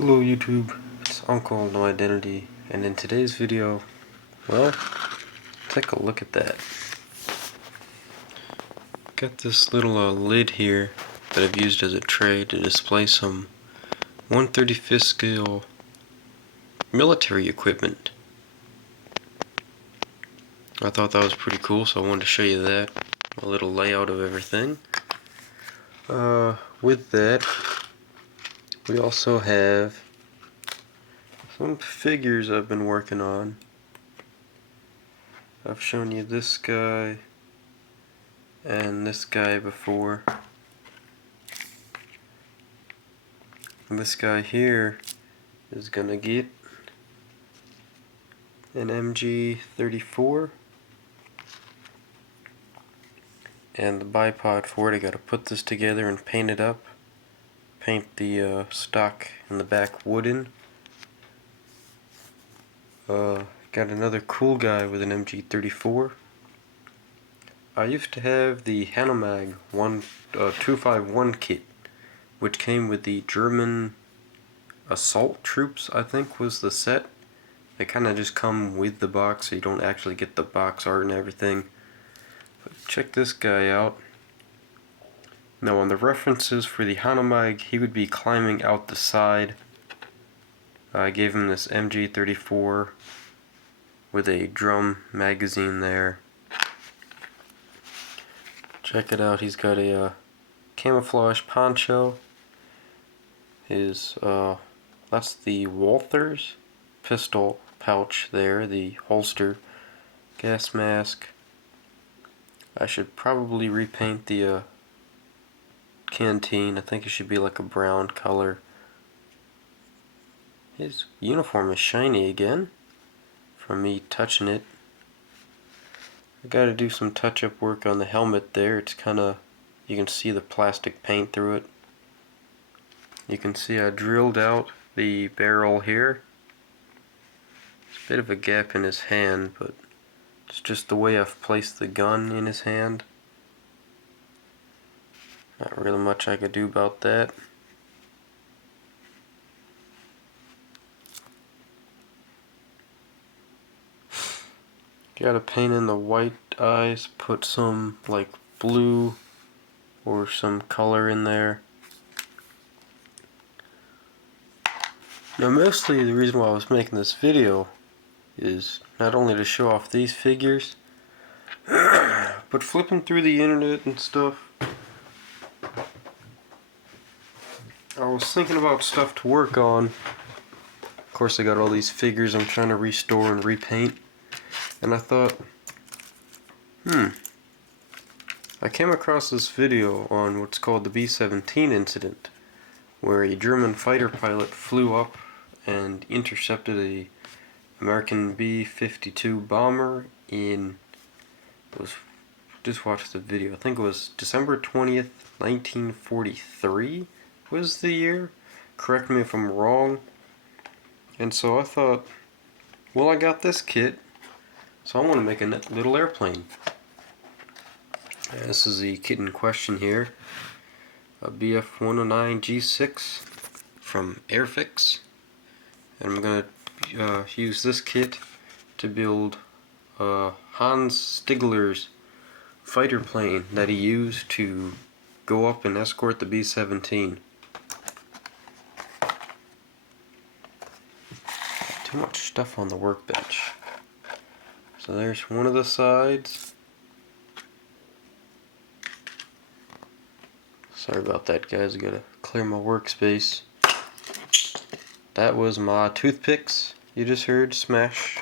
Hello YouTube, it's Uncle No Identity, and in today's video, well, take a look at that. Got this little lid here that I've used as a tray to display some 1/35th scale military equipment. I thought that was pretty cool, so I wanted to show you that, a little layout of everything. With that, we also have some figures I've been working on. I've shown you this guy and this guy before. And this guy here is gonna get an MG34, and the bipod for it. I gotta put this together and paint it up. Paint the stock in the back wooden. Got another cool guy with an MG34. I used to have the Hanomag 251 kit, which came with the German assault troops, I think was the set. They kind of just come with the box, so you don't actually get the box art and everything. But check this guy out. Now on the references for the Hanomag, he would be climbing out the side. I gave him this MG34 with a drum magazine there. Check it out, he's got a camouflage poncho. His that's the Walther's pistol pouch there, the holster, gas mask. I should probably repaint the canteen. I think it should be like a brown color. His uniform is shiny again from me touching it. I gotta do some touch-up work on the helmet there. It's kinda, you can see the plastic paint through it. You can see I drilled out the barrel here. There's a bit of a gap in his hand, but it's just the way I've placed the gun in his hand. Not really much I could do about that. Gotta paint in the white eyes, put some like blue or some color in there. Now mostly the reason why I was making this video is not only to show off these figures, but flipping through the internet and stuff, I was thinking about stuff to work on. Of course I got all these figures I'm trying to restore and repaint. And I thought, I came across this video on what's called the B-17 incident, where a German fighter pilot flew up and intercepted a American B-52 bomber in, just watch the video, I think it was December 20th, 1943 was the year. Correct me if I'm wrong. And so I thought, well, I got this kit, so I want to make a little airplane. This is the kit in question here, a Bf-109 G6 from Airfix, and I'm going to use this kit to build Hans Stigler's fighter plane that he used to go up and escort the B-17. Too much stuff on the workbench. So there's one of the sides. Sorry about that, guys. I gotta clear my workspace. That was my toothpicks you just heard smash,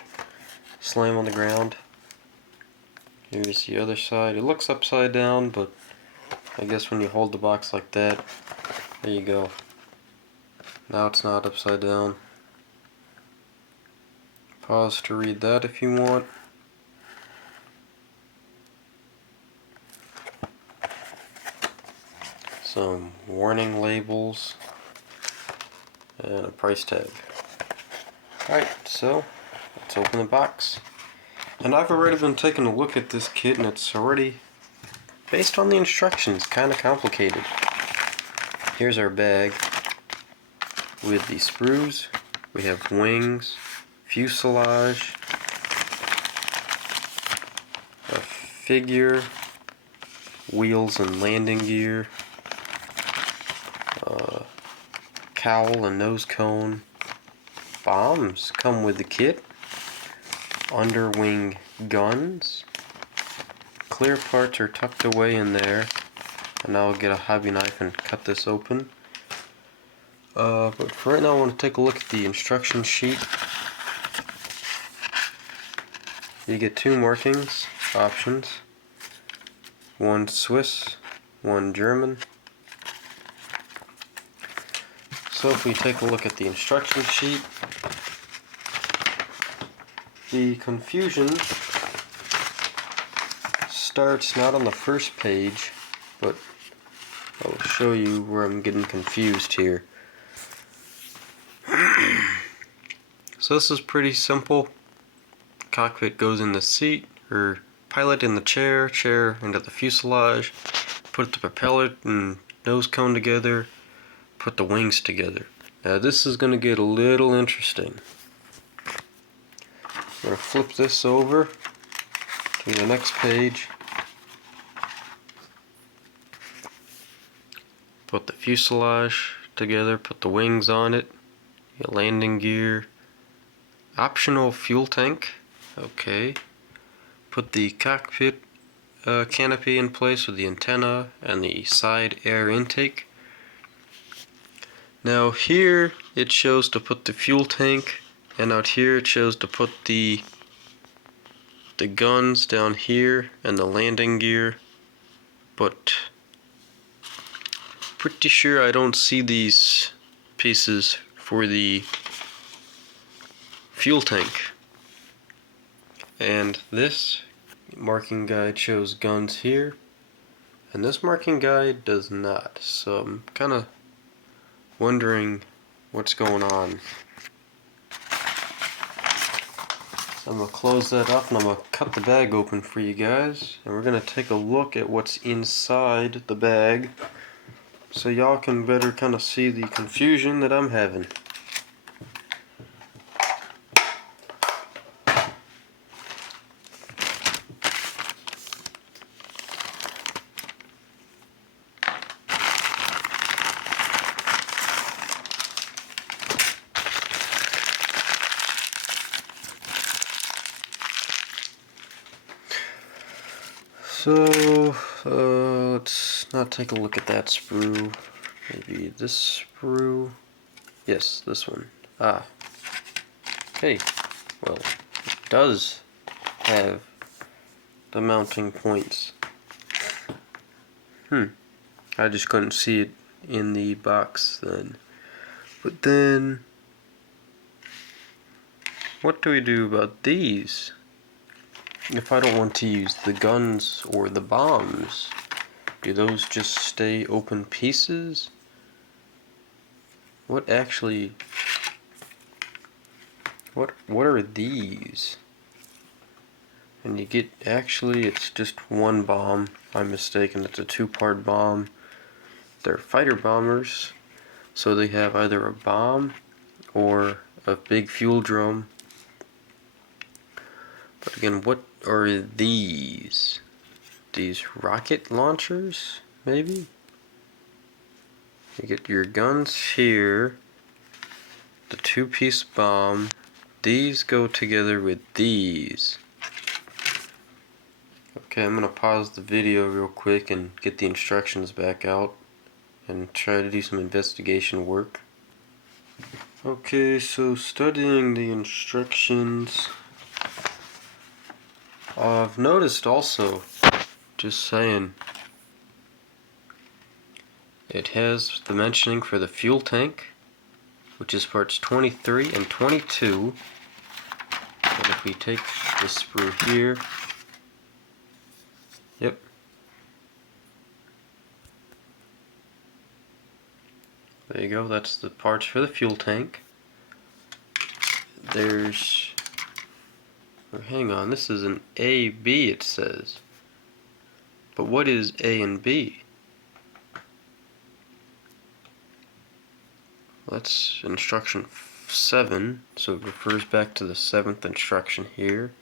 slam on the ground. Here's the other side. It looks upside down, but I guess when you hold the box like that, there you go. Now it's not upside down. Pause to read that if you want. Some warning labels and a price tag. Alright, so let's open the box. And I've already been taking a look at this kit, and it's already, based on the instructions, kind of complicated. Here's our bag. with the sprues. We have wings, fuselage, a figure, wheels and landing gear, cowl and nose cone. Bombs come with the kit. Underwing guns. Clear parts are tucked away in there. And I'll get a hobby knife and cut this open. But for right now I want to take a look at the instruction sheet. You get two markings, options. One Swiss, one German. So if we take a look at the instruction sheet, the confusion starts not on the first page, but I'll show you where I'm getting confused here. So this is pretty simple. Cockpit goes in the seat, or pilot in the chair, chair into the fuselage, put the propeller and nose cone together, put the wings together. Now this is going to get a little interesting. I'm going to flip this over to the next page. Put the fuselage together, put the wings on it, your landing gear, optional fuel tank, okay. Put the cockpit canopy in place with the antenna and the side air intake. Now here it shows to put the fuel tank, and out here it shows to put the guns down here and the landing gear, but pretty sure I don't see these pieces for the fuel tank. And this marking guide shows guns here, and this marking guide does not, so I'm kind of wondering what's going on. So I'm going to close that up and I'm going to cut the bag open for you guys, and we're going to take a look at what's inside the bag so y'all can better kind of see the confusion that I'm having. So, let's not take a look at that sprue. Maybe this sprue. Yes, this one. Ah. Hey. Well, it does have the mounting points. I just couldn't see it in the box then. But then, what do we do about these? If I don't want to use the guns or the bombs, do those just stay open pieces? What actually... What are these? And you get... Actually, it's just one bomb. I'm mistaken. It's a two-part bomb. They're fighter bombers, so they have either a bomb or a big fuel drum. But again, what are these? These rocket launchers, maybe? You get your guns here, the two-piece bomb. These go together with these. Okay, I'm gonna pause the video real quick and get the instructions back out and try to do some investigation work. Okay, so studying the instructions, I've noticed also, just saying, it has the mentioning for the fuel tank, which is parts 23 and 22. And if we take this sprue here, yep, there you go, that's the parts for the fuel tank. There's, or hang on, this is an A, B it says. But what is A and B? That's instruction 7, so it refers back to the 7th instruction here.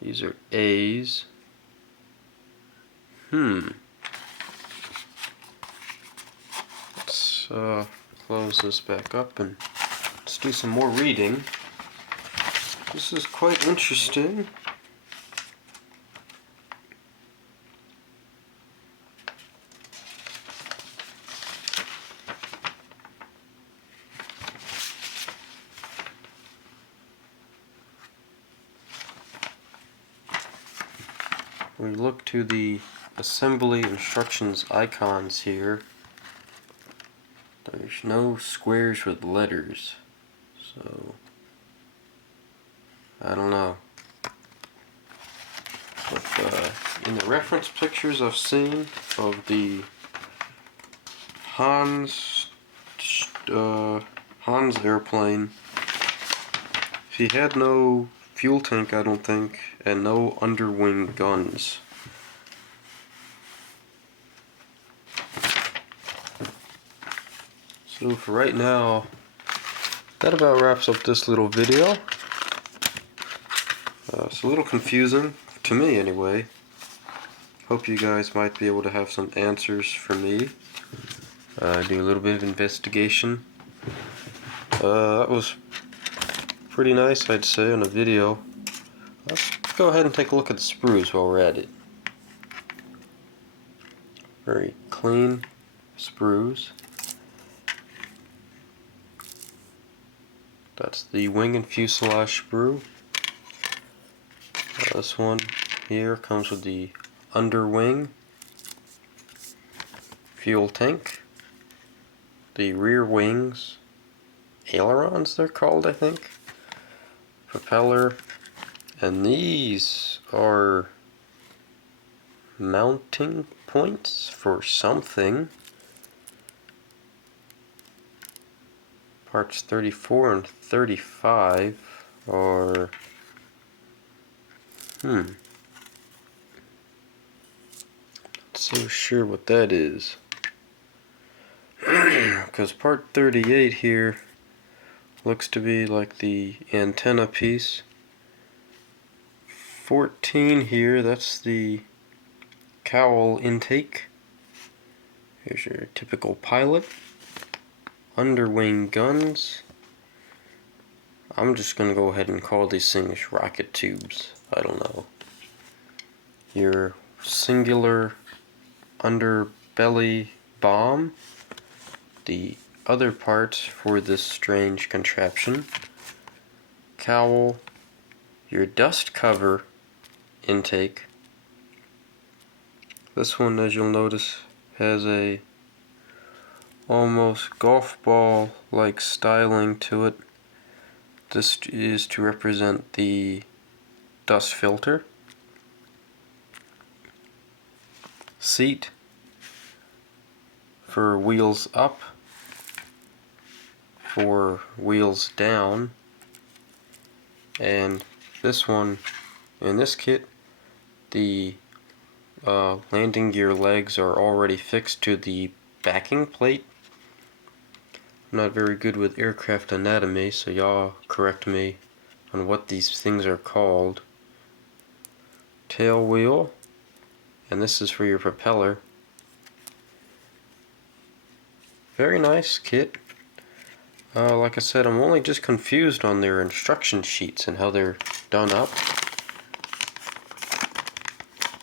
These are A's. Let's close this back up and let's do some more reading. This is quite interesting. We look to the assembly instructions icons here. There's no squares with letters, so I don't know. But in the reference pictures I've seen of the Hans airplane, he had no fuel tank, I don't think, and no underwing guns. So for right now, that about wraps up this little video. It's a little confusing, to me anyway. Hope you guys might be able to have some answers for me. Do a little bit of investigation. That was pretty nice, I'd say, on a video. Let's go ahead and take a look at the sprues while we're at it. Very clean sprues. That's the wing and fuselage sprue. This one here comes with the underwing, fuel tank, the rear wings, ailerons they're called, I think, propeller, and these are mounting points for something. Parts 34 and 35 are not so sure what that is. Because part 38 here looks to be like the antenna piece. 14 here, that's the cowl intake. Here's your typical pilot. Underwing guns. I'm just gonna go ahead and call these things rocket tubes. I don't know. Your singular underbelly bomb. The other parts for this strange contraption. Cowl. Your dust cover intake. This one, as you'll notice, has a almost golf ball like styling to it. This is to represent the dust filter. Seat for wheels up, for wheels down, and this one, in this kit, the landing gear legs are already fixed to the backing plate. I'm not very good with aircraft anatomy, so y'all correct me on what these things are called. Tail wheel, and this is for your propeller. Very nice kit. Like I said, I'm only just confused on their instruction sheets and how they're done up.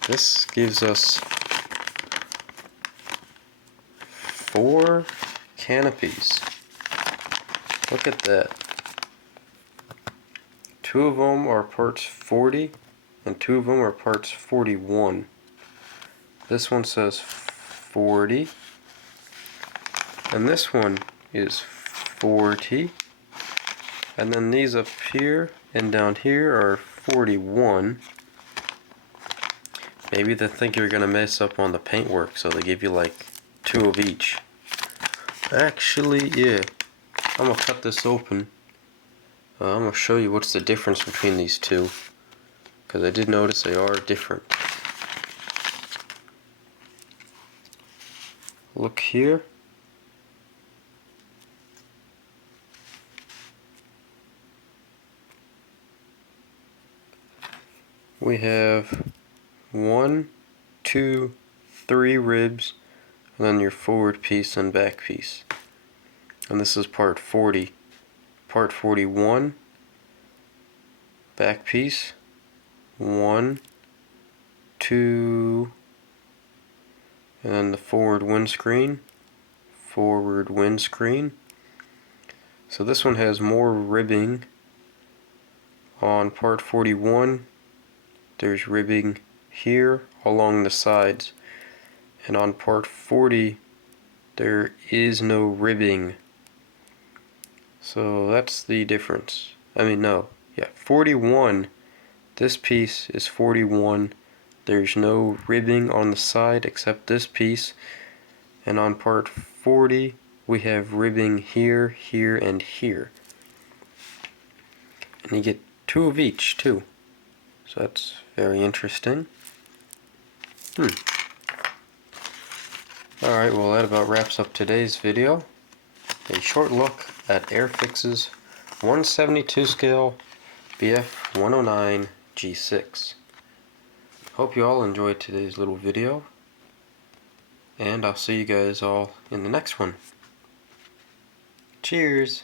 This gives us 4 canopies. Look at that. 2 of them are parts 40 and 2 of them are parts 41. This one says 40 and this one is 40, and then these up here and down here are 41. Maybe they think you're gonna mess up on the paintwork, so they give you like 2 of each. Actually, yeah, I'm gonna cut this open. I'm gonna show you what's the difference between these two, because I did notice they are different. Look here. we have 1, 2, 3 ribs, and then your forward piece and back piece. And this is part 40. Part 41, back piece, 1, 2, and then the forward windscreen. So this one has more ribbing. On part 41, there's ribbing here along the sides, and on part 40 there is no ribbing. So that's the difference. 41, this piece is 41. There's no ribbing on the side except this piece, and on part 40 we have ribbing here, here, and here. And you get 2 of each too. So that's very interesting. Alright, well that about wraps up today's video. A short look at Airfix's 172 scale Bf-109 G6. Hope you all enjoyed today's little video, and I'll see you guys all in the next one. Cheers!